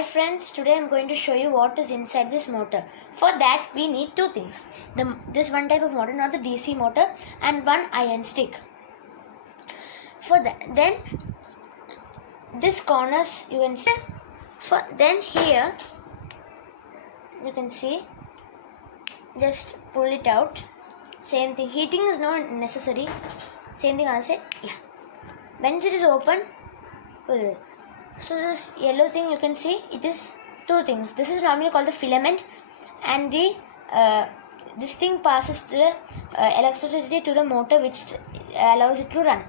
Hi friends, today I'm going to show you what is inside this motor. For that we need two things. This one type of motor, not the DC motor, and one iron stick. For that, then this corners you can see. Then here you can see, just pull it out. Same thing, heating is not necessary. Same thing I'll say, yeah. Once it is open, pull it. So this yellow thing you can see, it is two things. This is normally called the filament, and the this thing passes the electricity to the motor, which allows it to run.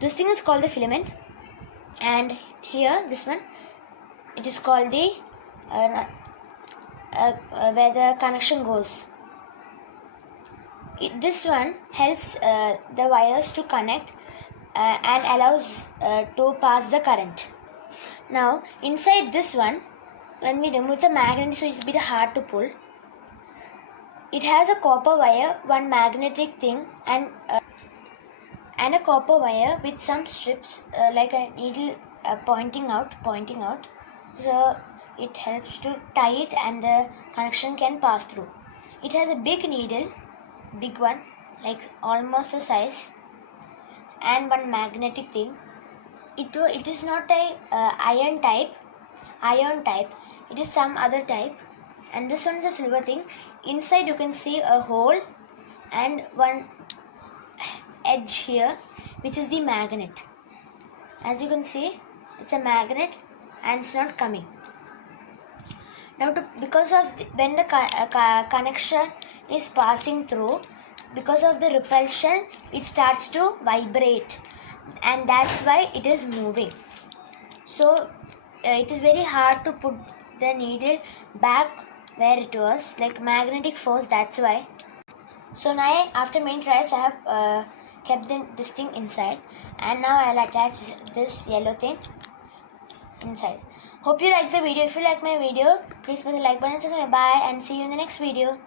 This thing is called the filament, and here this one, it is called the where the connection goes. This one helps the wires to connect and allows to pass the current. Now inside this one, when we remove the magnet, so it's a bit hard to pull. It has a copper wire, one magnetic thing, and a copper wire with some strips like a needle pointing out. So it helps to tie it, and the connection can pass through. It has a big needle, big one, like almost a size, and one magnetic thing. It is not a iron type. It is some other type, and this one is a silver thing. Inside you can see a hole and one edge here, which is the magnet. As you can see, it's a magnet and it's not coming. Now because of when the connection is passing through, because of the repulsion, it starts to vibrate, and that's why it is moving. So it is very hard to put the needle back where it was, like magnetic force, that's why. So now after many tries, I have kept this thing inside, and now I'll attach this yellow thing inside. Hope you like the video. If you like my video, please press the like button, subscribe, bye, and see you in the next video.